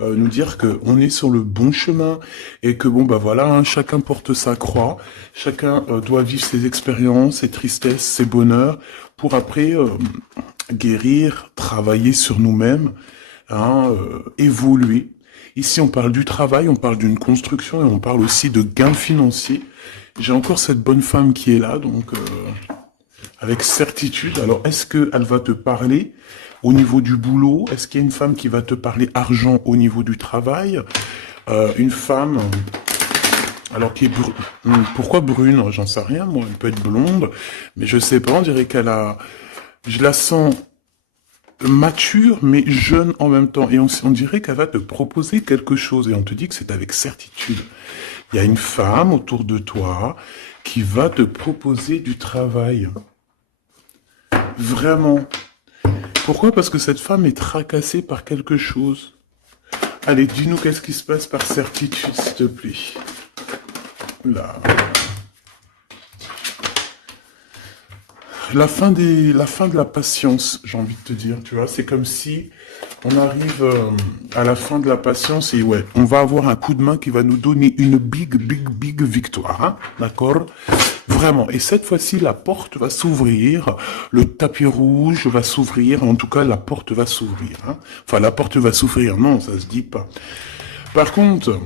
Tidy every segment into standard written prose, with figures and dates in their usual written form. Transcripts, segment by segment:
nous dire que on est sur le bon chemin et que bon bah voilà, hein, chacun porte sa croix, chacun doit vivre ses expériences, ses tristesses, ses bonheurs pour après guérir, travailler sur nous-mêmes, hein, évoluer. Ici, on parle du travail, on parle d'une construction et on parle aussi de gains financiers. J'ai encore cette bonne femme qui est là, donc avec certitude. Alors, est-ce qu'elle va te parler au niveau du boulot? Est-ce qu'il y a une femme qui va te parler argent au niveau du travail? Une femme, alors qui est pourquoi brune? J'en sais rien, moi. Elle peut être blonde, mais je sais pas. On dirait qu'elle a, je la sens mature mais jeune en même temps. Et on dirait qu'elle va te proposer quelque chose. Et on te dit que c'est avec certitude. Il y a une femme autour de toi qui va te proposer du travail. Vraiment. Pourquoi? Parce que cette femme est tracassée par quelque chose. Allez, dis-nous qu'est-ce qui se passe par certitude, s'il te plaît. Là. La fin de la patience, j'ai envie de te dire, tu vois, c'est comme si on arrive à la fin de la patience et ouais, on va avoir un coup de main qui va nous donner une big victoire, hein, d'accord? Vraiment. Et cette fois-ci, la porte va s'ouvrir, le tapis rouge va s'ouvrir, en tout cas, la porte va s'ouvrir, hein. Enfin, la porte va s'ouvrir, non, ça se dit pas. Par contre,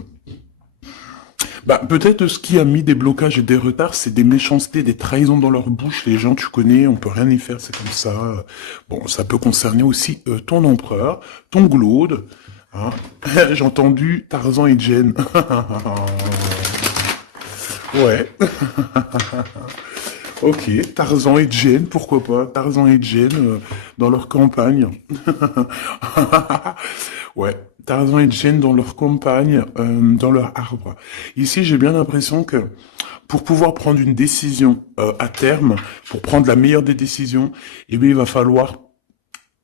bah, peut-être ce qui a mis des blocages et des retards, c'est des méchancetés, des trahisons dans leur bouche. Les gens, tu connais, on peut rien y faire, c'est comme ça. Bon, ça peut concerner aussi ton empereur, ton glaude. Hein. J'ai entendu Tarzan et Jane. Ouais. Ok, Tarzan et Jane, pourquoi pas? Tarzan et Jane dans leur campagne. Ouais, Tarzan et Jane dans leur campagne, dans leur arbre. Ici, j'ai bien l'impression que pour pouvoir prendre une décision à terme, pour prendre la meilleure des décisions, eh bien, il va falloir,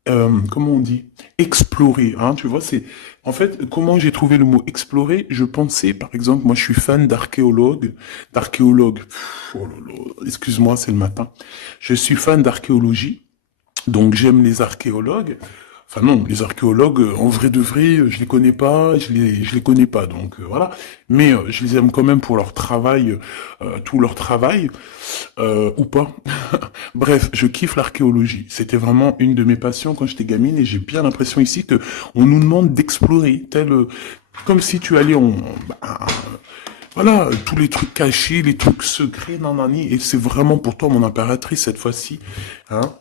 comment on dit, explorer. Hein, tu vois, c'est en fait comment j'ai trouvé le mot explorer. Je pensais, par exemple, moi, je suis fan d'archéologue. Oh là là, excuse-moi, c'est le matin. Je suis fan d'archéologie. Donc j'aime les archéologues. Enfin non, les archéologues, en vrai de vrai, je les connais pas, je les connais pas, donc voilà. Mais je les aime quand même pour leur travail, tout leur travail, ou pas. Bref, je kiffe l'archéologie. C'était vraiment une de mes passions quand j'étais gamine et j'ai bien l'impression ici que on nous demande d'explorer, tel comme si tu allais bah, voilà, tous les trucs cachés, les trucs secrets, nanani, et c'est vraiment pour toi mon impératrice cette fois-ci, hein.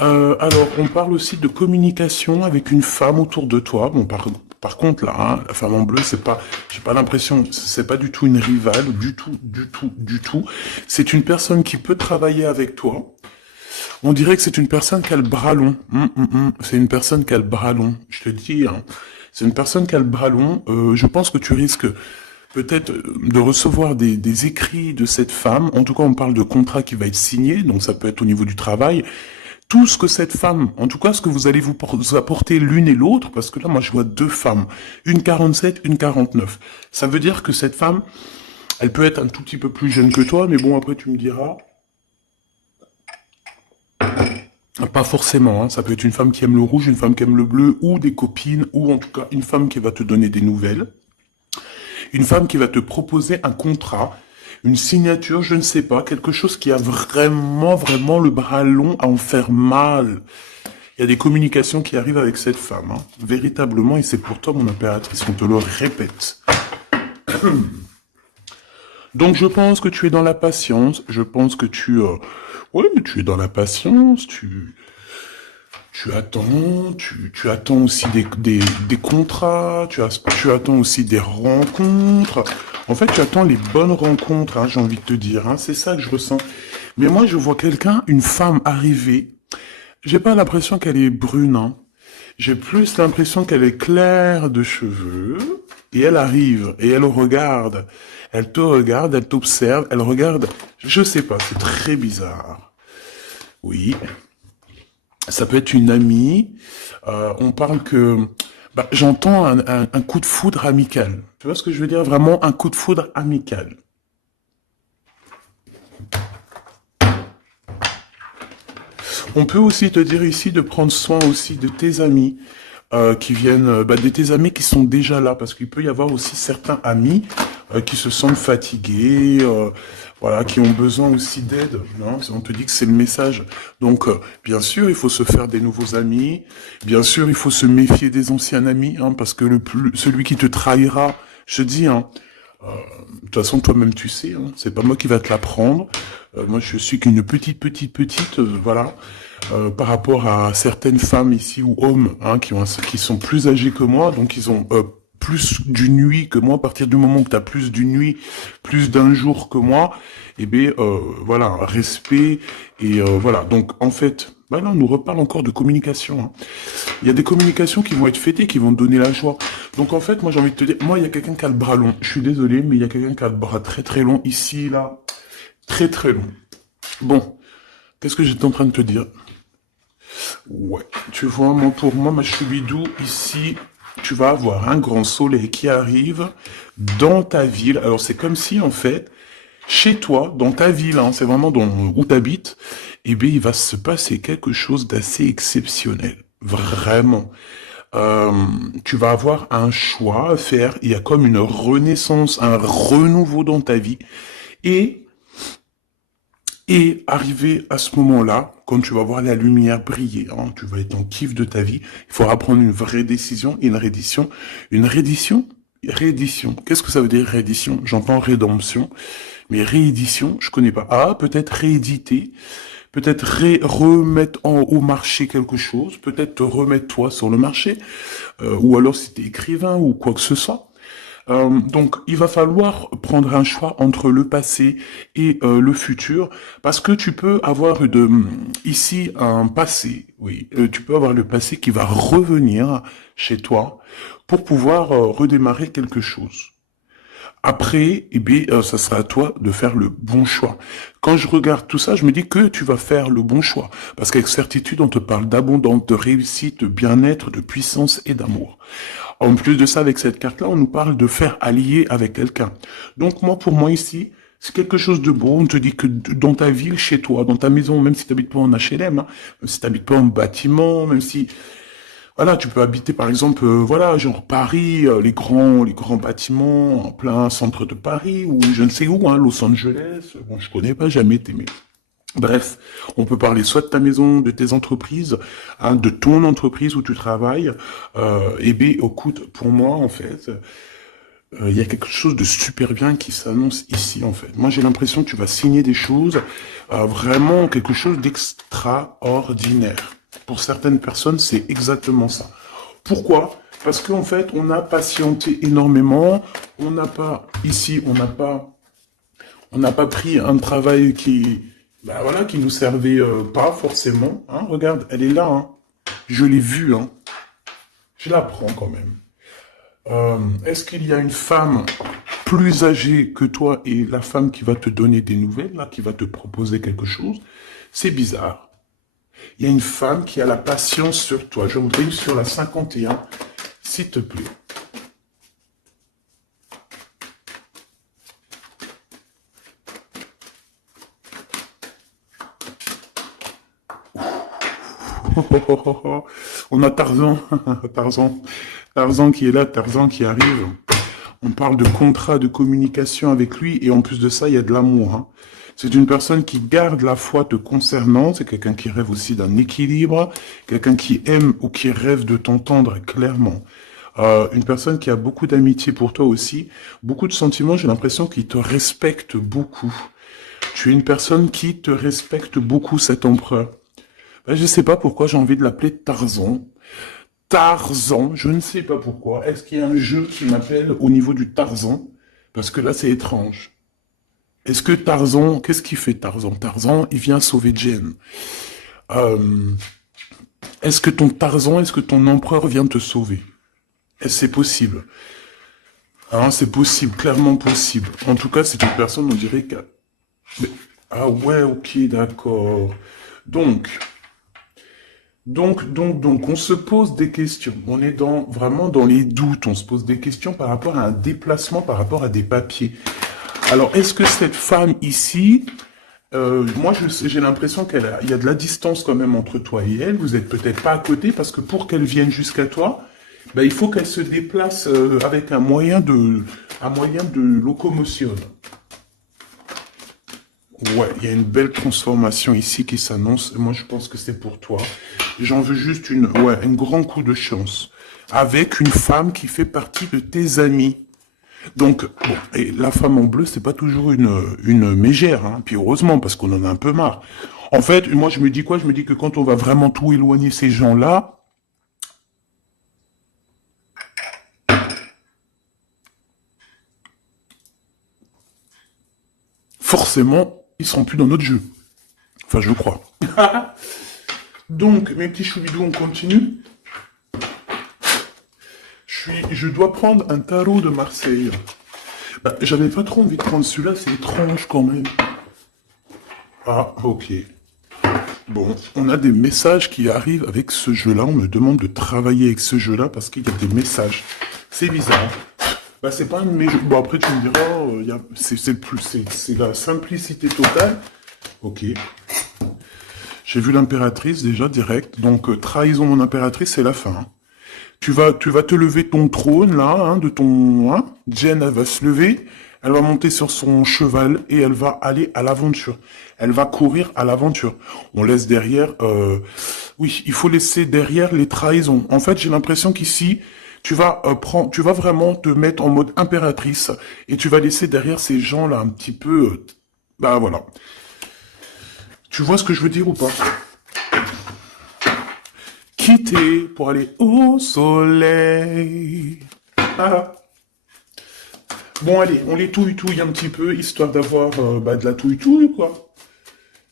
Alors, on parle aussi de communication avec une femme autour de toi. Bon, par contre, là, hein, la femme en bleu, c'est pas, j'ai pas l'impression, c'est pas du tout une rivale, du tout. C'est une personne qui peut travailler avec toi. On dirait que c'est une personne qui a le bras long. C'est une personne qui a le bras long. Je te dis, hein, c'est une personne qui a le bras long. Je pense que tu risques peut-être de recevoir des écrits de cette femme. En tout cas, on parle de contrat qui va être signé, donc ça peut être au niveau du travail tout ce que cette femme, en tout cas ce que vous allez vous apporter l'une et l'autre, parce que là moi je vois deux femmes, une 47, une 49. Ça veut dire que cette femme, elle peut être un tout petit peu plus jeune que toi, mais bon après tu me diras, pas forcément, hein, ça peut être une femme qui aime le rouge, une femme qui aime le bleu, ou des copines, ou en tout cas une femme qui va te donner des nouvelles, une femme qui va te proposer un contrat, une signature, je ne sais pas, quelque chose qui a vraiment le bras long à en faire mal. Il y a des communications qui arrivent avec cette femme, hein, véritablement, et c'est pour toi, mon impératrice, on te le répète. Donc je pense que tu es dans la patience, je pense que ouais, mais tu es dans la patience, tu attends, tu attends aussi des contrats, tu attends aussi des rencontres. En fait, tu attends les bonnes rencontres, hein, j'ai envie de te dire, hein, c'est ça que je ressens. Mais moi, je vois quelqu'un, une femme arriver, j'ai pas l'impression qu'elle est brune, hein. J'ai plus l'impression qu'elle est claire de cheveux, et elle arrive, et elle regarde. Elle te regarde, elle t'observe, elle regarde. Je sais pas, c'est très bizarre. Oui, ça peut être une amie. On parle que... Bah, j'entends un coup de foudre amical. Tu vois ce que je veux dire? Vraiment un coup de foudre amical. On peut aussi te dire ici de prendre soin aussi de tes amis. qui viennent, de tes amis qui sont déjà là, parce qu'il peut y avoir aussi certains amis qui se sentent fatigués, voilà, qui ont besoin aussi d'aide. Non, on te dit que c'est le message. Donc, bien sûr, il faut se faire des nouveaux amis. Bien sûr, il faut se méfier des anciens amis, hein, parce que celui qui te trahira, je te dis, hein, de toute façon, toi-même, tu sais, hein, c'est pas moi qui va te l'apprendre. Moi, je suis qu'une petite, voilà, par rapport à certaines femmes ici ou hommes, hein, qui sont plus âgés que moi, donc ils ont plus d'une nuit que moi. À partir du moment où tu as plus d'une nuit, plus d'un jour que moi, eh bien, voilà, respect et voilà. Donc, en fait, bah là, on nous reparle encore de communication. Hein. Il y a des communications qui vont être fêtées, qui vont te donner la joie. Donc en fait, moi j'ai envie de te dire, moi il y a quelqu'un qui a le bras long. Je suis désolé, mais il y a quelqu'un qui a le bras très long, ici, là, très long. Bon, qu'est-ce que j'étais en train de te dire? Ouais, tu vois, moi pour moi, ma choubidou, ici, tu vas avoir un grand soleil qui arrive dans ta ville. Alors c'est comme si en fait, chez toi, dans ta ville, hein, c'est vraiment où tu habites, eh bien il va se passer quelque chose d'assez exceptionnel. Vraiment. Euh, Tu vas avoir un choix à faire. Il y a comme une renaissance, un renouveau dans ta vie. Et, et arrivé à ce moment-là, quand tu vas voir la lumière briller, hein, tu vas être en kiff de ta vie, il faudra prendre une vraie décision et une reddition. Une reddition? Réédition. Qu'est-ce que ça veut dire réédition? J'entends rédemption, mais réédition, je connais pas. Ah, peut-être rééditer, peut-être remettre au marché quelque chose, peut-être te remettre toi sur le marché, ou alors si t'es écrivain ou quoi que ce soit. Donc, il va falloir prendre un choix entre le passé et le futur, parce que tu peux avoir ici un passé, oui, tu peux avoir le passé qui va revenir chez toi pour pouvoir redémarrer quelque chose. Après, eh bien, ça sera à toi de faire le bon choix. Quand je regarde tout ça, je me dis que tu vas faire le bon choix. Parce qu'avec certitude, on te parle d'abondance, de réussite, de bien-être, de puissance et d'amour. En plus de ça, avec cette carte-là, on nous parle de faire allier avec quelqu'un. Donc moi, pour moi ici, c'est quelque chose de beau. On te dit que dans ta ville, chez toi, dans ta maison, même si tu n'habites pas en HLM, hein, même si tu n'habites pas en bâtiment, même si voilà, tu peux habiter par exemple, voilà, genre Paris, les grands bâtiments en plein centre de Paris ou je ne sais où, hein, Los Angeles. Bon, je connais pas, jamais été, mais bref, on peut parler soit de ta maison, de tes entreprises, hein, de ton entreprise où tu travailles. Et bien, écoute, pour moi, en fait, il y a quelque chose de super bien qui s'annonce ici, en fait. Moi, j'ai l'impression que tu vas signer des choses, vraiment quelque chose d'extraordinaire. Pour certaines personnes, c'est exactement ça. Pourquoi? Parce qu'en fait, on a patienté énormément. On n'a pas, ici, on n'a pas pris un travail voilà, qui nous servait pas forcément. Hein. Regarde, elle est là. Hein. Je l'ai vue. Hein. Je la prends quand même. Est-ce qu'il y a une femme plus âgée que toi et la femme qui va te donner des nouvelles, là, qui va te proposer quelque chose? C'est bizarre. Il y a une femme qui a la patience sur toi. Je voudrais sur la 51, s'il te plaît. On a Tarzan, Tarzan qui est là, Tarzan qui arrive. On parle de contrat, de communication avec lui, et en plus de ça, il y a de l'amour. Hein. C'est une personne qui garde la foi te concernant, c'est quelqu'un qui rêve aussi d'un équilibre, quelqu'un qui aime ou qui rêve de t'entendre clairement. Une personne qui a beaucoup d'amitié pour toi aussi, beaucoup de sentiments, j'ai l'impression qu'il te respecte beaucoup. Tu es une personne qui te respecte beaucoup, cet empereur. Ben, je sais pas pourquoi j'ai envie de l'appeler Tarzan. Tarzan, je ne sais pas pourquoi. Est-ce qu'il y a un jeu qui m'appelle au niveau du Tarzan? Parce que là, c'est étrange. Est-ce que Tarzan, qu'est-ce qu'il fait Tarzan? Tarzan, il vient sauver Jen. Euh, est-ce que ton Tarzan, est-ce que ton empereur vient te sauver? Est-ce que c'est possible? Hein, c'est possible, clairement possible. En tout cas, c'est une personne, on dirait que... Mais- Ah ouais, ok, d'accord. Donc, on se pose des questions. On est vraiment dans les doutes. On se pose des questions par rapport à un déplacement, par rapport à des papiers. Alors, est-ce que cette femme ici, Moi, j'ai l'impression il y a de la distance quand même entre toi et elle. Vous êtes peut-être pas à côté parce que pour qu'elle vienne jusqu'à toi, ben, il faut qu'elle se déplace avec un moyen de locomotion. Ouais, il y a une belle transformation ici qui s'annonce. Moi, je pense que c'est pour toi. J'en veux juste un grand coup de chance. Avec une femme qui fait partie de tes amis. Donc, bon, et la femme en bleu, c'est pas toujours une mégère, hein. Puis heureusement, parce qu'on en a un peu marre. En fait, moi, je me dis quoi? Je me dis que quand on va vraiment tout éloigner ces gens-là, forcément, ils seront plus dans notre jeu. Enfin, je crois. Donc, mes petits choubidous, on continue. Je dois prendre un tarot de Marseille. Bah, j'avais pas trop envie de prendre celui-là, c'est étrange quand même. Ah, ok. Bon, on a des messages qui arrivent avec ce jeu-là. On me demande de travailler avec ce jeu-là parce qu'il y a des messages. C'est bizarre. Bah, c'est pas un de mes jeux. Bon, après, tu me diras, c'est la simplicité totale. Ok. J'ai vu l'impératrice déjà direct. Donc, trahison mon impératrice, c'est la fin, hein. Tu vas te lever de ton trône, là, hein, de ton, hein. Jen, elle va se lever, elle va monter sur son cheval et elle va aller à l'aventure. Elle va courir à l'aventure. On laisse derrière, oui, il faut laisser derrière les trahisons. En fait, j'ai l'impression qu'ici, tu vas vraiment te mettre en mode impératrice et tu vas laisser derrière ces gens-là un petit peu, bah voilà. Tu vois ce que je veux dire ou pas? Quitter pour aller au soleil. Ah. Bon, allez, on les touille-touille un petit peu, histoire d'avoir de la touille-touille, quoi.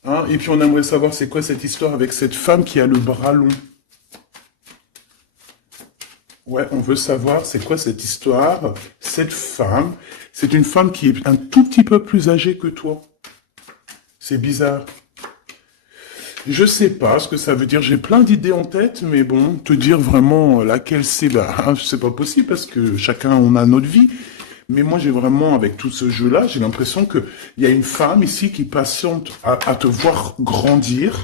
Hein, et puis on aimerait savoir c'est quoi cette histoire avec cette femme qui a le bras long. Ouais, on veut savoir c'est quoi cette histoire. Cette femme, c'est une femme qui est un tout petit peu plus âgée que toi. C'est bizarre. Je sais pas ce que ça veut dire. J'ai plein d'idées en tête, mais bon, te dire vraiment laquelle c'est, bah, c'est pas possible parce que chacun on a notre vie. Mais moi, j'ai vraiment, avec tout ce jeu-là, j'ai l'impression que il y a une femme ici qui patiente à te voir grandir,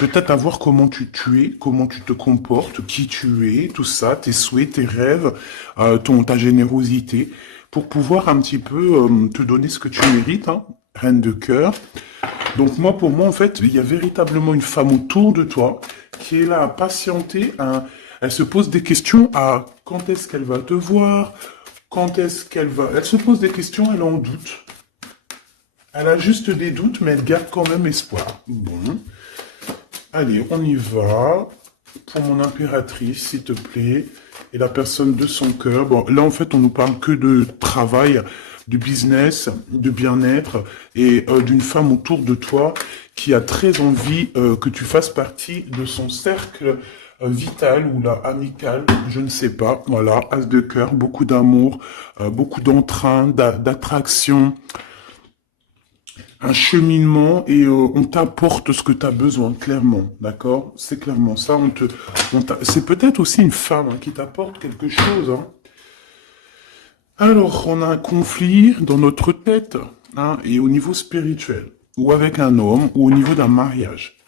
peut-être à voir tu es, comment tu te comportes, qui tu es, tout ça, tes souhaits, tes rêves, ta générosité, pour pouvoir un petit peu te donner ce que tu mérites, hein, reine de cœur. Donc moi, pour moi, en fait, il y a véritablement une femme autour de toi qui est là à patienter. Elle se pose des questions à quand est-ce qu'elle va te voir, quand est-ce qu'elle va... Elle se pose des questions, elle en doute. Elle a juste des doutes, mais elle garde quand même espoir. Bon. Allez, on y va. Pour mon impératrice, s'il te plaît. Et la personne de son cœur. Bon, là, en fait, on nous parle que de travail, de business, de bien-être et d'une femme autour de toi qui a très envie que tu fasses partie de son cercle vital ou là amical, je ne sais pas. Voilà, as de cœur, beaucoup d'amour, beaucoup d'entrain, d'attraction, un cheminement et on t'apporte ce que tu as besoin, clairement, d'accord? C'est clairement ça. C'est peut-être aussi une femme hein, qui t'apporte quelque chose, hein. Alors, on a un conflit dans notre tête, hein, et au niveau spirituel, ou avec un homme, ou au niveau d'un mariage.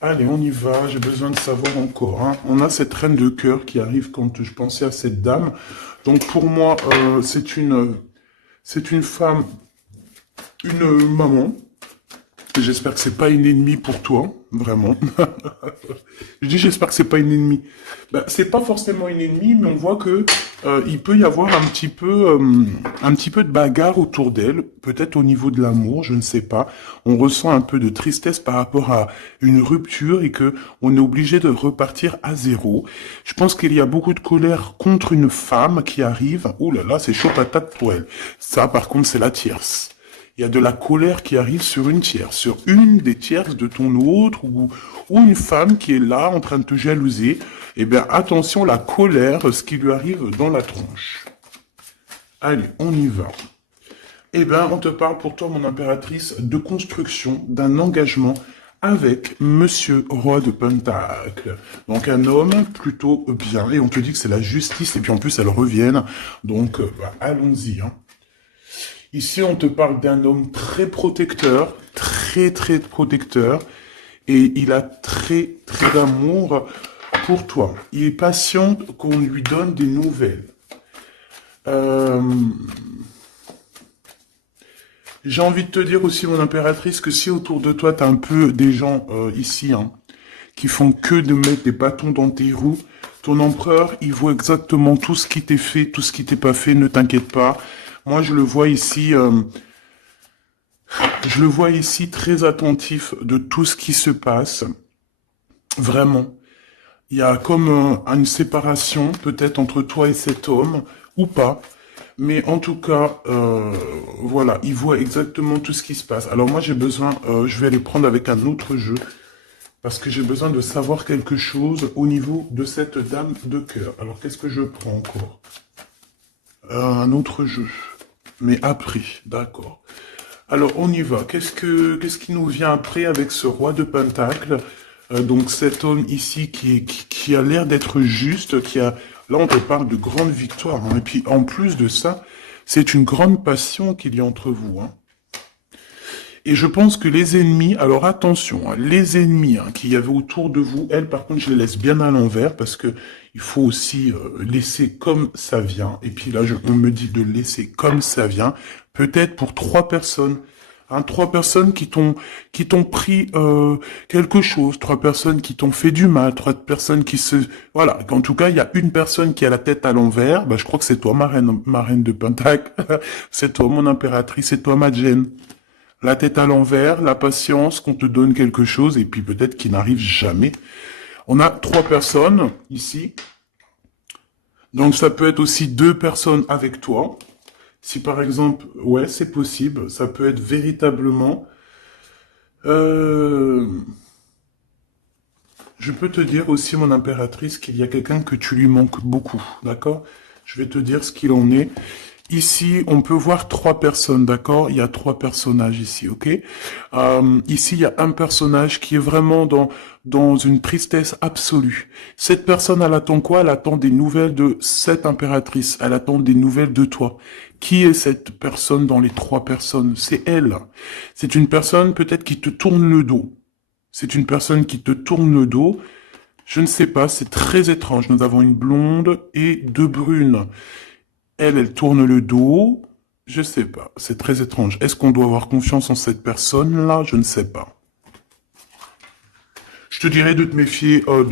Allez, on y va, j'ai besoin de savoir encore, hein. On a cette reine de cœur qui arrive quand je pensais à cette dame. Donc pour moi, c'est une femme, une maman. J'espère que c'est pas une ennemie pour toi, vraiment. Je dis j'espère que c'est pas une ennemie. Ben, c'est pas forcément une ennemie, mais on voit que il peut y avoir un petit peu de bagarre autour d'elle, peut-être au niveau de l'amour, je ne sais pas. On ressent un peu de tristesse par rapport à une rupture et que on est obligé de repartir à zéro. Je pense qu'il y a beaucoup de colère contre une femme qui arrive. Ouh là là, c'est chaud patate pour elle. Ça, par contre, c'est la tierce. Il y a de la colère qui arrive sur une tierce, sur une des tierces de ton autre, ou une femme qui est là en train de te jalouser. Eh bien, attention, la colère, ce qui lui arrive dans la tronche. Allez, on y va. Eh bien, on te parle pour toi, mon impératrice, de construction, d'un engagement avec Monsieur Roi de Pentacle. Donc un homme plutôt bien, et on te dit que c'est la justice, et puis en plus elle revienne. Donc allons-y, hein. Ici, on te parle d'un homme très protecteur, très très protecteur, et il a très très d'amour pour toi. Il est patient qu'on lui donne des nouvelles. Euh, J'ai envie de te dire aussi, mon impératrice, que si autour de toi, tu as un peu des gens ici, hein, qui font que de mettre des bâtons dans tes roues, ton empereur, il voit exactement tout ce qui t'est fait, tout ce qui t'est pas fait, ne t'inquiète pas. Moi, je le vois ici très attentif de tout ce qui se passe. Vraiment. Il y a comme une séparation, peut-être entre toi et cet homme, ou pas. Mais en tout cas, voilà, il voit exactement tout ce qui se passe. Alors moi, j'ai besoin, je vais aller prendre avec un autre jeu, parce que j'ai besoin de savoir quelque chose au niveau de cette dame de cœur. Alors, qu'est-ce que je prends encore? Un autre jeu. Mais après, d'accord. Alors, on y va. Qu'est-ce qui nous vient après avec ce roi de Pentacle? Donc, cet homme ici qui a l'air d'être juste, là, on te parle de grande victoire, hein. Et puis, en plus de ça, c'est une grande passion qu'il y a entre vous, hein. Et je pense que les ennemis, alors attention, hein, les ennemis qu'il y avait autour de vous, elles, par contre, je les laisse bien à l'envers parce que il faut aussi laisser comme ça vient. Et puis là, on me dit de laisser comme ça vient. Peut-être pour 3 personnes. Hein, 3 personnes qui t'ont pris quelque chose, 3 personnes qui t'ont fait du mal, 3 personnes qui se... Voilà, en tout cas, il y a une personne qui a la tête à l'envers, bah, je crois que c'est toi, ma reine de Pentacle, c'est toi, mon impératrice, c'est toi, ma Jen. La tête à l'envers, la patience qu'on te donne quelque chose et puis peut-être qu'il n'arrive jamais. On a 3 personnes ici. Donc ça peut être aussi 2 personnes avec toi. Si par exemple, ouais, c'est possible. Ça peut être véritablement... Euh, je peux te dire aussi, mon impératrice, qu'il y a quelqu'un que tu lui manques beaucoup. D'accord? Je vais te dire ce qu'il en est. Ici, on peut voir 3 personnes, d'accord? Il y a 3 personnages ici, ok? Ici, il y a un personnage qui est vraiment dans une tristesse absolue. Cette personne, elle attend quoi? Elle attend des nouvelles de cette impératrice. Elle attend des nouvelles de toi. Qui est cette personne dans les 3 personnes? C'est elle. C'est une personne peut-être qui te tourne le dos. C'est une personne qui te tourne le dos. Je ne sais pas, c'est très étrange. Nous avons une blonde et 2 brunes. Elle tourne le dos. Je sais pas. C'est très étrange. Est-ce qu'on doit avoir confiance en cette personne-là? Je ne sais pas. Je te dirais de te méfier pas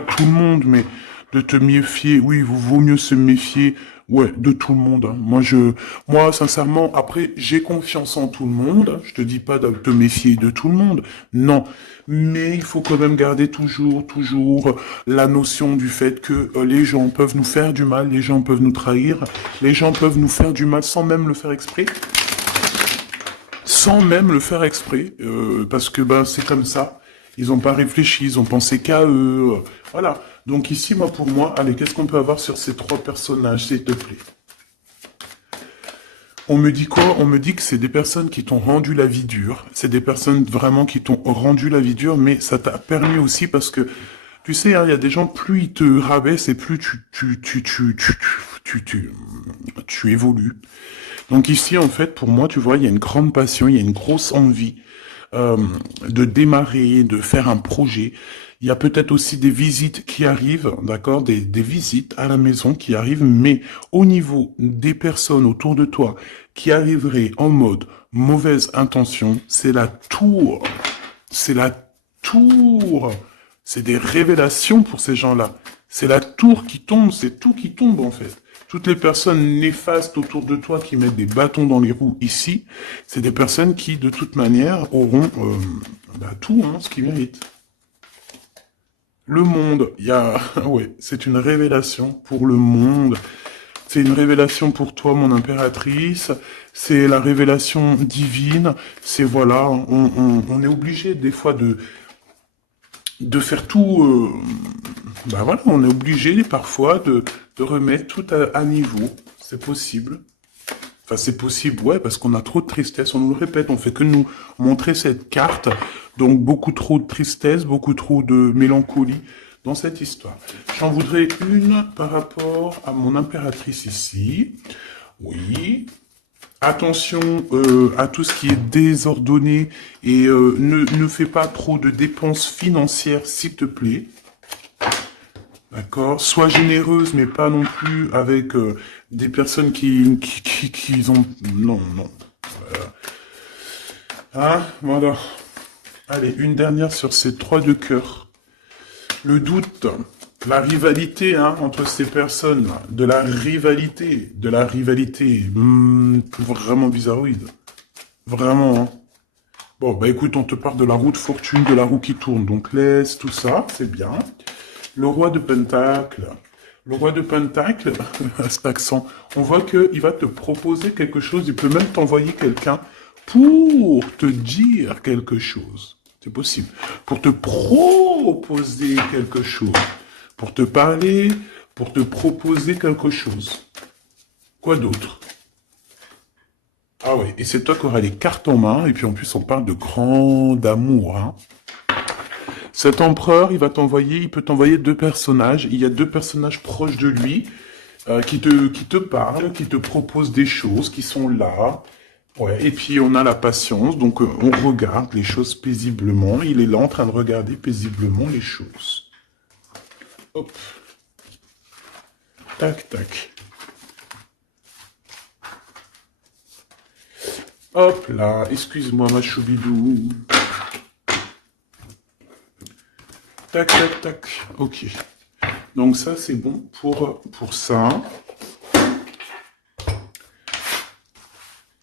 de tout le monde, mais de te méfier. Oui, il vaut mieux se méfier, ouais, de tout le monde, hein. Moi, sincèrement, après, j'ai confiance en tout le monde. Je te dis pas de te méfier de tout le monde. Non. Mais il faut quand même garder toujours la notion du fait que les gens peuvent nous faire du mal, les gens peuvent nous trahir, les gens peuvent nous faire du mal sans même le faire exprès. Sans même le faire exprès, parce que ben c'est comme ça. Ils n'ont pas réfléchi, ils ont pensé qu'à eux. Voilà. Donc ici, moi, pour moi, allez, qu'est-ce qu'on peut avoir sur ces 3 personnages, s'il te plaît? On me dit quoi? On me dit que c'est des personnes qui t'ont rendu la vie dure. C'est des personnes vraiment qui t'ont rendu la vie dure, mais ça t'a permis aussi parce que, tu sais, hein, il y a des gens, plus ils te rabaissent et plus tu évolues. Donc ici, en fait, pour moi, tu vois, il y a une grande passion, il y a une grosse envie euh, de démarrer, de faire un projet. Il y a peut-être aussi des visites qui arrivent, d'accord, des visites à la maison qui arrivent, mais au niveau des personnes autour de toi qui arriveraient en mode mauvaise intention, c'est la tour. C'est la tour. C'est des révélations pour ces gens-là. C'est la tour qui tombe, c'est tout qui tombe en fait. Toutes les personnes néfastes autour de toi qui mettent des bâtons dans les roues ici, c'est des personnes qui, de toute manière, auront tout, hein, ce qu'ils méritent. Le monde, il y a... ouais, c'est une révélation pour le monde. C'est une révélation pour toi, mon impératrice. C'est la révélation divine. C'est voilà, on est obligé des fois de faire tout. Ben voilà, on est obligé parfois de remettre tout à niveau. C'est possible. Enfin, c'est possible, ouais, parce qu'on a trop de tristesse. On nous le répète, on fait que nous montrer cette carte. Donc, beaucoup trop de tristesse, beaucoup trop de mélancolie dans cette histoire. J'en voudrais une par rapport à mon impératrice ici. Oui. Attention à tout ce qui est désordonné et ne fais pas trop de dépenses financières, s'il te plaît. D'accord? Sois généreuse, mais pas non plus avec des personnes qui ont... Non, non. Hein? Voilà. Allez, une dernière sur ces 3 de cœur. Le doute, la rivalité entre ces personnes, de la rivalité, vraiment bizarroïde. Vraiment, hein. Bon, bah écoute, on te parle de la roue de fortune, de la roue qui tourne, donc laisse tout ça, c'est bien. Le roi de Pentacle. Le roi de Pentacle, cet accent, on voit qu'il va te proposer quelque chose, il peut même t'envoyer quelqu'un pour te dire quelque chose. C'est possible. Pour te proposer quelque chose. Pour te parler, pour te proposer quelque chose. Quoi d'autre? Ah oui, et c'est toi qui auras les cartes en main, et puis en plus on parle de grand amour, hein. Cet empereur, il peut t'envoyer 2 personnages. Il y a 2 personnages proches de lui qui te parlent, qui te proposent des choses, qui sont là. Ouais. Et puis on a la patience, donc on regarde les choses paisiblement. Il est là en train de regarder paisiblement les choses. Hop. Tac, tac. Hop là, excuse-moi ma choubidou. Tac, tac, tac. Ok. Donc ça, c'est bon pour ça.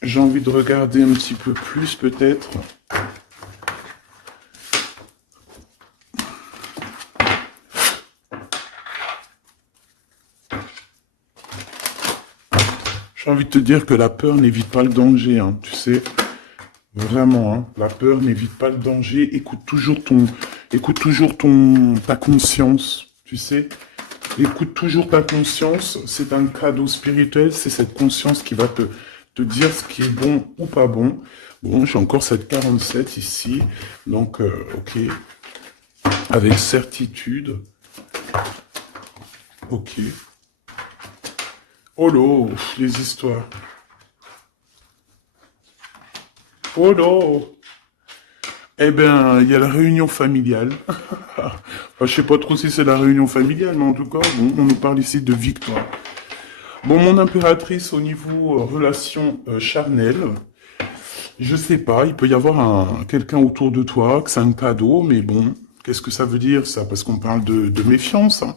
J'ai envie de regarder un petit peu plus, peut-être. J'ai envie de te dire que la peur n'évite pas le danger, hein, tu sais. Vraiment, hein, la peur n'évite pas le danger. Écoute toujours ta conscience, tu sais. Écoute toujours ta conscience. C'est un cadeau spirituel. C'est cette conscience qui va te dire ce qui est bon ou pas bon. Bon, j'ai encore cette 47 ici. Donc, ok. Avec certitude. Ok. Oh là, les histoires. Oh là. Eh ben, il y a la réunion familiale. Enfin, je sais pas trop si c'est la réunion familiale, mais en tout cas, bon, on nous parle ici de victoire. Bon, mon impératrice, au niveau relation charnelle, je sais pas, il peut y avoir quelqu'un autour de toi, que c'est un cadeau, mais bon, qu'est-ce que ça veut dire, ça? Parce qu'on parle de méfiance, hein.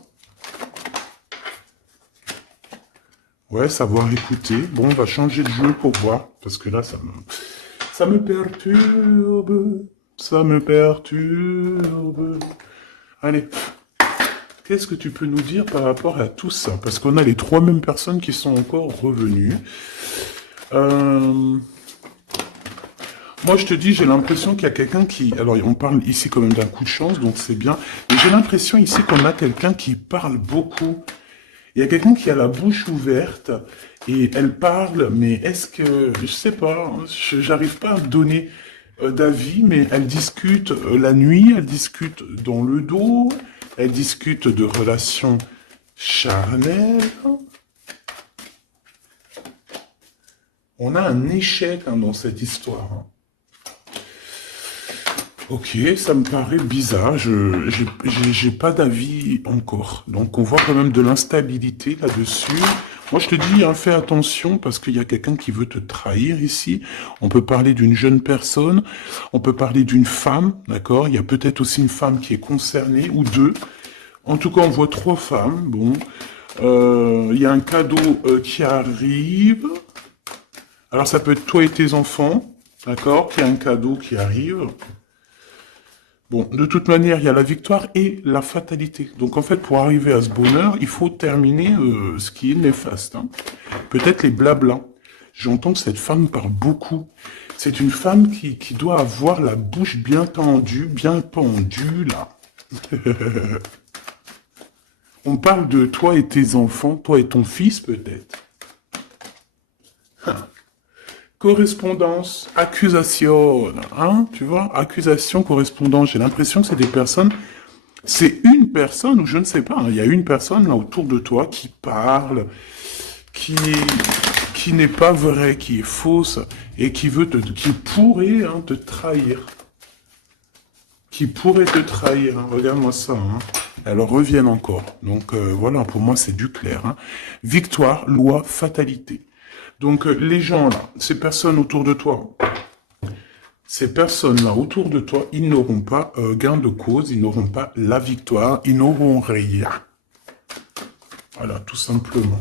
Ouais, savoir écouter. Bon, on va changer de jeu pour voir, parce que là, ça me perturbe. Ça me perturbe. Allez, qu'est-ce que tu peux nous dire par rapport à tout ça? Parce qu'on a les 3 mêmes personnes qui sont encore revenues. Moi, je te dis, j'ai l'impression qu'il y a quelqu'un qui... Alors, on parle ici quand même d'un coup de chance, donc c'est bien. Mais j'ai l'impression ici qu'on a quelqu'un qui parle beaucoup. Il y a quelqu'un qui a la bouche ouverte et elle parle, mais est-ce que... Je sais pas, j'arrive pas à me donner d'avis, mais elle discute la nuit, elle discute dans le dos, elle discute de relations charnelles. On a un échec dans cette histoire, hein. Ok, ça me paraît bizarre, j'ai pas d'avis encore. Donc on voit quand même de l'instabilité là-dessus. Moi je te dis, hein, fais attention parce qu'il y a quelqu'un qui veut te trahir ici. On peut parler d'une jeune personne, on peut parler d'une femme, d'accord? Il y a peut-être aussi une femme qui est concernée, ou 2. En tout cas, on voit 3 femmes, bon. Il y a un cadeau qui arrive. Alors ça peut être toi et tes enfants, d'accord? Il y a un cadeau qui arrive. Bon, de toute manière, il y a la victoire et la fatalité. Donc, en fait, pour arriver à ce bonheur, il faut terminer ce qui est néfaste, hein. Peut-être les blablas. J'entends que cette femme parle beaucoup. C'est une femme qui doit avoir la bouche bien tendue, bien pendue, là. On parle de toi et tes enfants, toi et ton fils, peut-être. Correspondance, accusation, hein, tu vois, accusation, correspondance. J'ai l'impression que c'est des personnes, c'est une personne, ou je ne sais pas, hein, il y a une personne là autour de toi qui parle, qui qui n'est pas vraie, qui est fausse, et qui pourrait te trahir. Qui pourrait te trahir, hein. Regarde-moi ça, hein. Elles reviennent encore. Donc voilà, pour moi c'est du clair, hein. Victoire, loi, fatalité. Donc les gens là, ces personnes autour de toi, ils n'auront pas gain de cause, ils n'auront pas la victoire, ils n'auront rien. Voilà, tout simplement.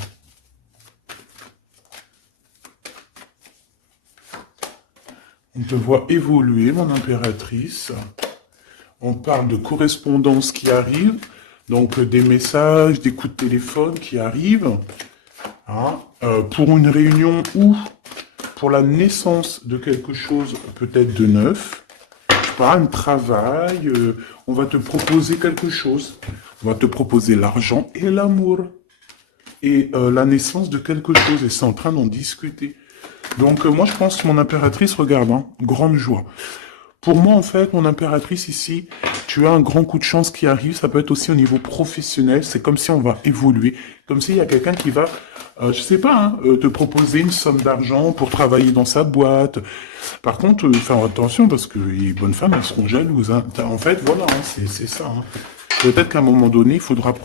On te voit évoluer, mon impératrice. On parle de correspondance qui arrive, donc des messages, des coups de téléphone qui arrivent, hein, pour une réunion ou pour la naissance de quelque chose peut-être de neuf. Je sais pas, un travail, on va te proposer quelque chose. On va te proposer l'argent et l'amour. Et la naissance de quelque chose, et c'est en train d'en discuter. Donc moi je pense que mon impératrice, regarde, hein, grande joie. Pour moi, en fait, mon impératrice ici, tu as un grand coup de chance qui arrive. Ça peut être aussi au niveau professionnel. C'est comme si on va évoluer. Comme s'il y a quelqu'un qui va, je sais pas, hein, te proposer une somme d'argent pour travailler dans sa boîte. Par contre, faire attention parce que les bonnes femmes, elles seront jalouses, hein. En fait, voilà, hein, c'est ça, hein. Peut-être qu'à un moment donné, il faudra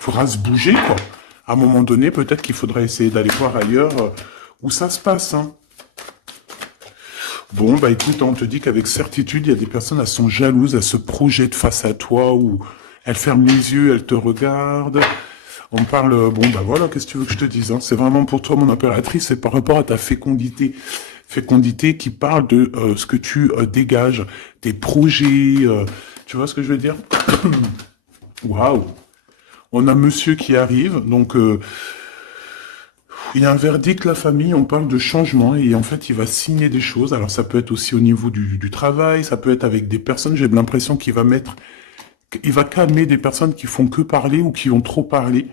faudra se bouger, quoi. À un moment donné, peut-être qu'il faudra essayer d'aller voir ailleurs où ça se passe, hein. Bon, bah écoute, on te dit qu'avec certitude, il y a des personnes, elles sont jalouses, elles se projettent face à toi, ou elles ferment les yeux, elles te regardent. On parle, bon, bah voilà, qu'est-ce que tu veux que je te dise, hein. C'est vraiment pour toi, mon impératrice, c'est par rapport à ta fécondité. Fécondité qui parle de ce que tu dégages, tes projets, tu vois ce que je veux dire? Waouh! On a monsieur qui arrive, donc il y a un verdict, la famille, on parle de changement, et en fait, il va signer des choses. Alors, ça peut être aussi au niveau du travail, ça peut être avec des personnes, j'ai l'impression qu'il va il va calmer des personnes qui font que parler ou qui ont trop parlé.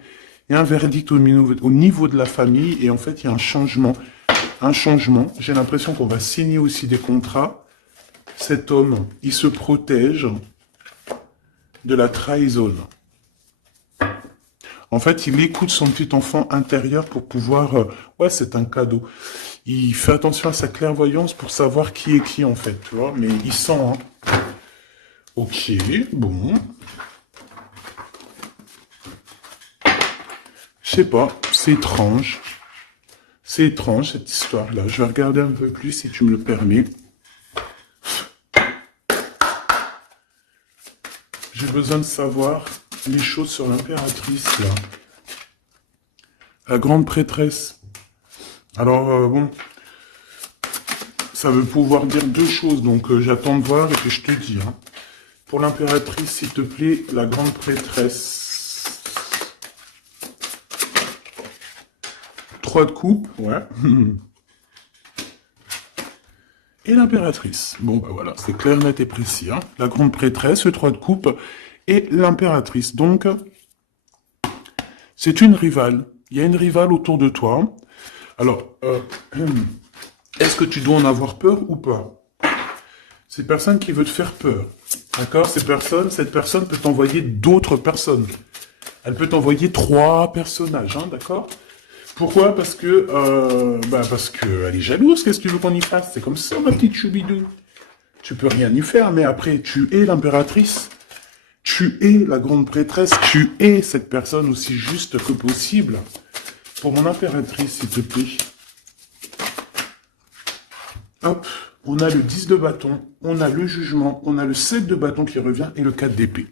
Il y a un verdict au niveau de la famille, et en fait, il y a un changement. Un changement. J'ai l'impression qu'on va signer aussi des contrats. Cet homme, il se protège de la trahison. En fait, il écoute son petit enfant intérieur pour pouvoir... ouais, c'est un cadeau. Il fait attention à sa clairvoyance pour savoir qui est qui, en fait, tu vois. Mais il sent, hein. Ok, bon. Je sais pas, c'est étrange. C'est étrange, cette histoire-là. Je vais regarder un peu plus, si tu me le permets. J'ai besoin de savoir les choses sur l'impératrice, là. La grande prêtresse. Alors, bon, ça veut pouvoir dire deux choses, donc j'attends de voir et puis je te dis. Hein. Pour l'impératrice, s'il te plaît, la grande prêtresse. 3 de coupe, ouais. Et l'impératrice. Bon, bah voilà, c'est clair, net et précis. Hein. La grande prêtresse, le 3 de coupe, et l'impératrice. Donc, c'est une rivale. Il y a une rivale autour de toi. Alors, est-ce que tu dois en avoir peur ou pas? Cette personne qui veut te faire peur. D'accord? Cette personne peut t'envoyer d'autres personnes. Elle peut t'envoyer 3 personnages, hein, d'accord? Pourquoi? Parce que elle est jalouse. Qu'est-ce que tu veux qu'on y fasse? C'est comme ça, ma petite choubidou. Tu peux rien y faire, mais après, tu es l'impératrice. Tu es la grande prêtresse. Tu es cette personne aussi juste que possible. Pour mon impératrice, s'il te plaît. Hop, on a le 10 de bâton, on a le jugement, on a le 7 de bâton qui revient et le 4 d'épée.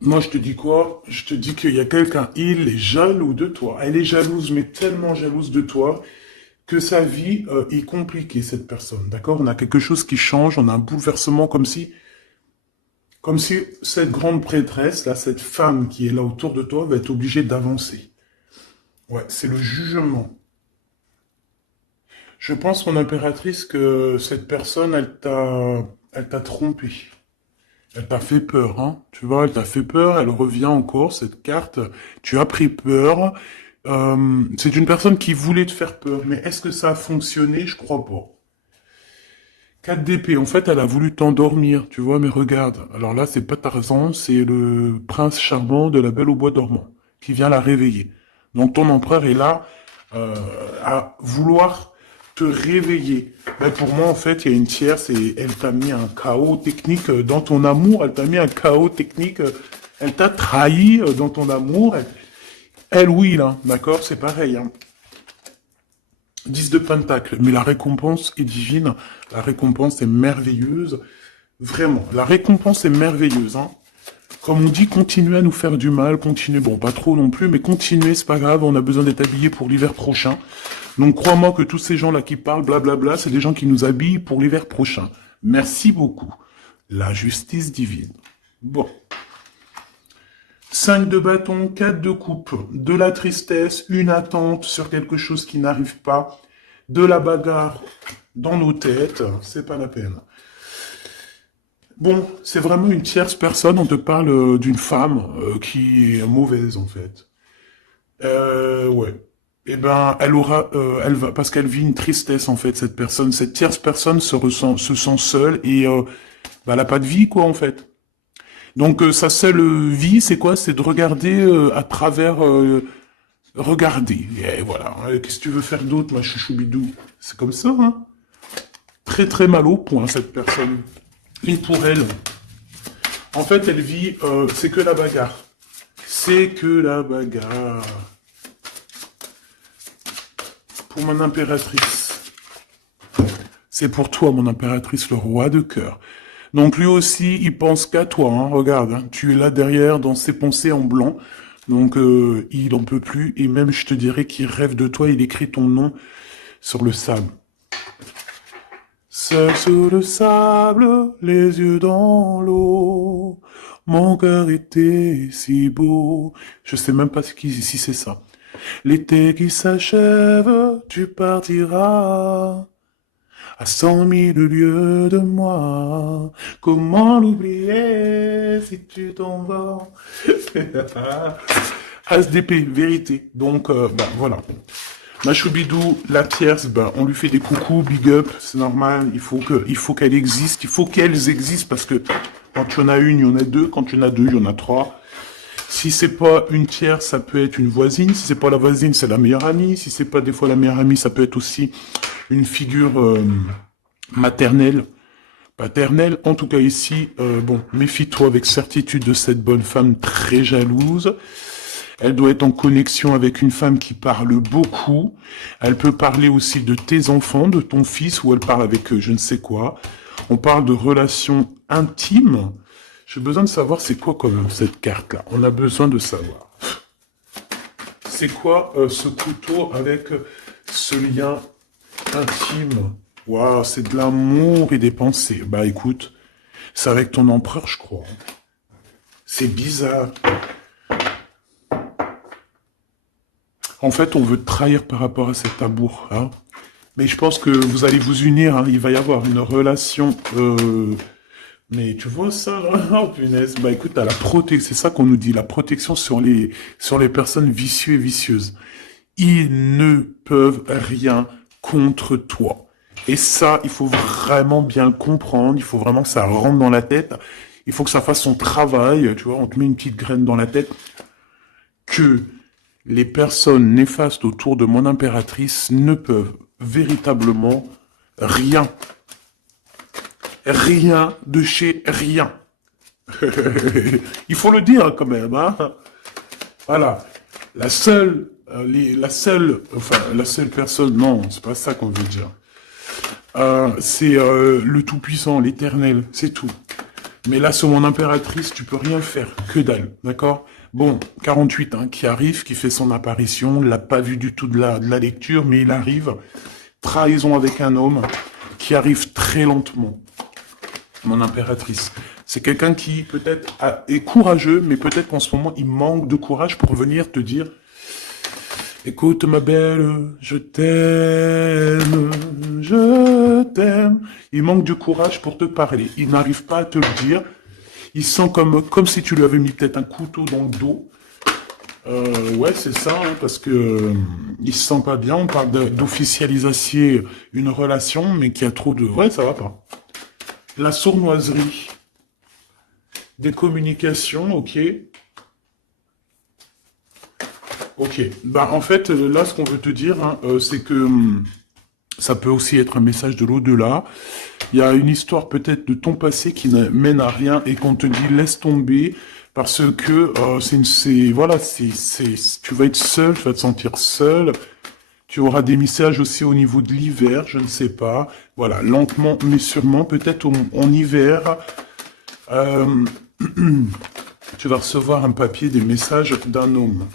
Moi, je te dis quoi? Je te dis qu'il y a quelqu'un, il est jaloux de toi. Elle est jalouse, mais tellement jalouse de toi que sa vie est compliquée, cette personne. D'accord? On a quelque chose qui change, on a un bouleversement comme si cette grande prêtresse, là, cette femme qui est là autour de toi, va être obligée d'avancer. Ouais, c'est le jugement. Je pense, mon impératrice, que cette personne, elle t'a trompé. Elle t'a fait peur, hein. Tu vois, elle t'a fait peur, elle revient encore, cette carte. Tu as pris peur. C'est une personne qui voulait te faire peur. Mais est-ce que ça a fonctionné? Je crois pas. 4 d'épée, en fait, elle a voulu t'endormir, tu vois, mais regarde. Alors là, c'est pas Tarzan, c'est le prince charmant de la Belle au bois dormant. qui vient la réveiller. Donc ton empereur est là à vouloir te réveiller. Mais pour moi, en fait, il y a une tierce et elle t'a mis un chaos technique dans ton amour. Elle t'a mis un chaos technique. Elle t'a trahi dans ton amour. Elle, oui, là, d'accord, c'est pareil. Hein. 10 de Pentacle, mais la récompense est divine. La récompense est merveilleuse. Vraiment, la récompense est merveilleuse. Hein. Comme on dit, continuez à nous faire du mal, continuez, bon, pas trop non plus, mais continuez, c'est pas grave, on a besoin d'être habillés pour l'hiver prochain. Donc crois-moi que tous ces gens-là qui parlent, blablabla, c'est des gens qui nous habillent pour l'hiver prochain. Merci beaucoup. La justice divine. Bon. 5 de bâton, 4 de coupe, de la tristesse, une attente sur quelque chose qui n'arrive pas, de la bagarre dans nos têtes, c'est pas la peine. Bon, c'est vraiment une tierce personne, on te parle d'une femme qui est mauvaise en fait. Ouais. Eh ben, elle va, parce qu'elle vit une tristesse en fait, cette personne, cette tierce personne se sent seule et bah, elle a pas de vie quoi en fait. Donc sa seule vie, c'est quoi? C'est de regarder à travers, regarder. Et voilà. Qu'est-ce que tu veux faire d'autre, ma chouchoubidou? C'est comme ça, hein. Très très mal au point cette personne. Et pour elle, en fait, elle vit, c'est que la bagarre. C'est que la bagarre. Pour mon impératrice. C'est pour toi, mon impératrice, le roi de cœur. Donc lui aussi, il pense qu'à toi. Hein. Regarde, hein, tu es là derrière dans ses pensées en blanc. Donc il en peut plus. Et même, je te dirais qu'il rêve de toi. Il écrit ton nom sur le sable. Seul sur le sable, les yeux dans l'eau. Mon cœur était si beau. Je sais même pas si c'est ça. L'été qui s'achève, tu partiras. À 100 000 lieues de moi, comment l'oublier si tu t'en vas? SDP, vérité. Donc, voilà. Machoubidou, la tierce, on lui fait des coucous, big up, c'est normal. Il faut qu'elle existe, il faut qu'elles existent parce que quand il y en a une, il y en a deux. Quand il y en a deux, il y en a trois. Si c'est pas une tierce, ça peut être une voisine. Si c'est pas la voisine, c'est la meilleure amie. Si c'est pas des fois la meilleure amie, ça peut être aussi une figure maternelle, paternelle. En tout cas ici, bon, méfie-toi avec certitude de cette bonne femme très jalouse. Elle doit être en connexion avec une femme qui parle beaucoup. Elle peut parler aussi de tes enfants, de ton fils, ou elle parle avec je ne sais quoi. On parle de relations intimes. J'ai besoin de savoir c'est quoi comme cette carte-là. On a besoin de savoir. C'est quoi ce couteau avec ce lien intime? Waouh, c'est de l'amour et des pensées. Bah écoute, c'est avec ton empereur, je crois. C'est bizarre. En fait, on veut te trahir par rapport à cet amour. Hein. Mais je pense que vous allez vous unir. Hein. Il va y avoir une relation... Mais tu vois ça, là? Oh, punaise. Bah écoute, t'as la protection. C'est ça qu'on nous dit. La protection sur les personnes vicieuses et vicieuses. Ils ne peuvent rien contre toi. Et ça, il faut vraiment bien le comprendre. Il faut vraiment que ça rentre dans la tête. Il faut que ça fasse son travail. Tu vois, on te met une petite graine dans la tête. Que les personnes néfastes autour de mon impératrice ne peuvent véritablement rien. Rien de chez rien. Il faut le dire quand même. Hein. Voilà. La seule personne, non, c'est pas ça qu'on veut dire. C'est le Tout-Puissant, l'Éternel, c'est tout. Mais là, sur mon impératrice, tu peux rien faire, que dalle, d'accord? Bon, 48, hein, qui arrive, qui fait son apparition, on l'a pas vu du tout de la lecture, mais il arrive. Trahison avec un homme qui arrive très lentement. Mon impératrice. C'est quelqu'un qui peut-être est courageux, mais peut-être qu'en ce moment, il manque de courage pour venir te dire « Écoute ma belle, je t'aime, je t'aime. » Il manque de courage pour te parler. Il n'arrive pas à te le dire. Il sent comme si tu lui avais mis peut-être un couteau dans le dos. Ouais, c'est ça, hein, parce que il se sent pas bien. On parle d'officialiser une relation, mais qui a trop de... Ouais, ça va pas. La sournoiserie. Des communications, ok. Ok. Bah, en fait, là, ce qu'on veut te dire, hein, c'est que ça peut aussi être un message de l'au-delà. Il y a une histoire peut-être de ton passé qui ne mène à rien et qu'on te dit laisse tomber parce que voilà, tu vas être seul, tu vas te sentir seul. Tu auras des messages aussi au niveau de l'hiver, je ne sais pas. Voilà, lentement mais sûrement, peut-être en hiver, euh, tu vas recevoir un papier, des messages d'un homme.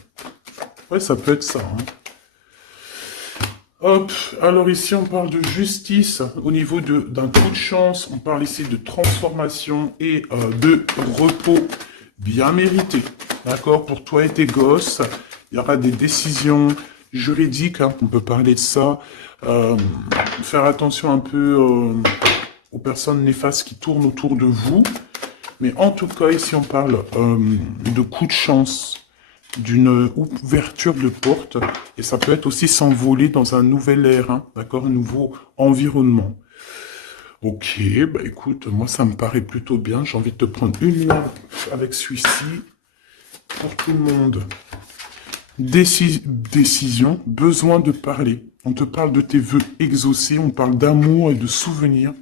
Ouais, ça peut être ça, hein. Hop, alors ici on parle de justice au niveau d'un coup de chance, on parle ici de transformation et de repos bien mérité. D'accord, pour toi et tes gosses, il y aura des décisions juridiques, hein, on peut parler de ça. Euh, Faire attention un peu aux personnes néfastes qui tournent autour de vous. Mais en tout cas, ici on parle de coup de chance, d'une ouverture de porte, et ça peut être aussi s'envoler dans un nouvel air, hein, d'accord, un nouveau environnement. Ok, bah écoute, moi ça me paraît plutôt bien, j'ai envie de te prendre une là avec celui-ci, pour tout le monde. Décision, besoin de parler. On te parle de tes vœux exaucés, on parle d'amour et de souvenirs.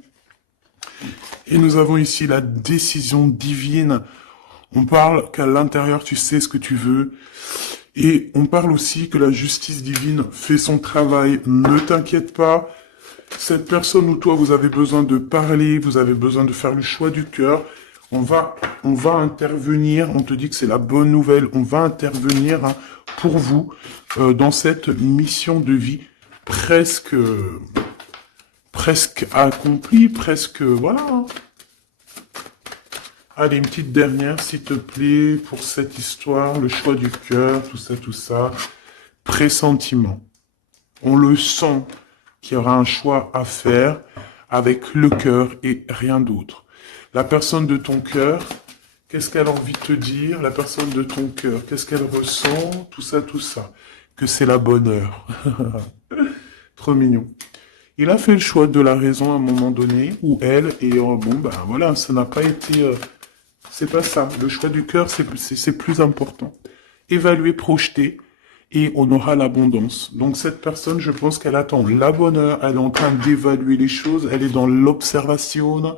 Et nous avons ici la décision divine. On parle qu'à l'intérieur, tu sais ce que tu veux. Et on parle aussi que la justice divine fait son travail. Ne t'inquiète pas. Cette personne ou toi, vous avez besoin de parler, vous avez besoin de faire le choix du cœur. On va intervenir. On te dit que c'est la bonne nouvelle. On va intervenir, hein, pour vous dans cette mission de vie presque accomplie, presque voilà, hein. Allez, une petite dernière, s'il te plaît, pour cette histoire, le choix du cœur, tout ça, tout ça. Pressentiment. On le sent qu'il y aura un choix à faire avec le cœur et rien d'autre. La personne de ton cœur, qu'est-ce qu'elle a envie de te dire? La personne de ton cœur, qu'est-ce qu'elle ressent? Tout ça, tout ça. Que c'est la bonne heure. Trop mignon. Il a fait le choix de la raison à un moment donné, ou elle, et bon, ben voilà, ça n'a pas été... c'est pas ça. Le choix du cœur, c'est plus important. Évaluer, projeter, et on aura l'abondance. Donc cette personne, je pense qu'elle attend la bonne heure, elle est en train d'évaluer les choses, elle est dans l'observation,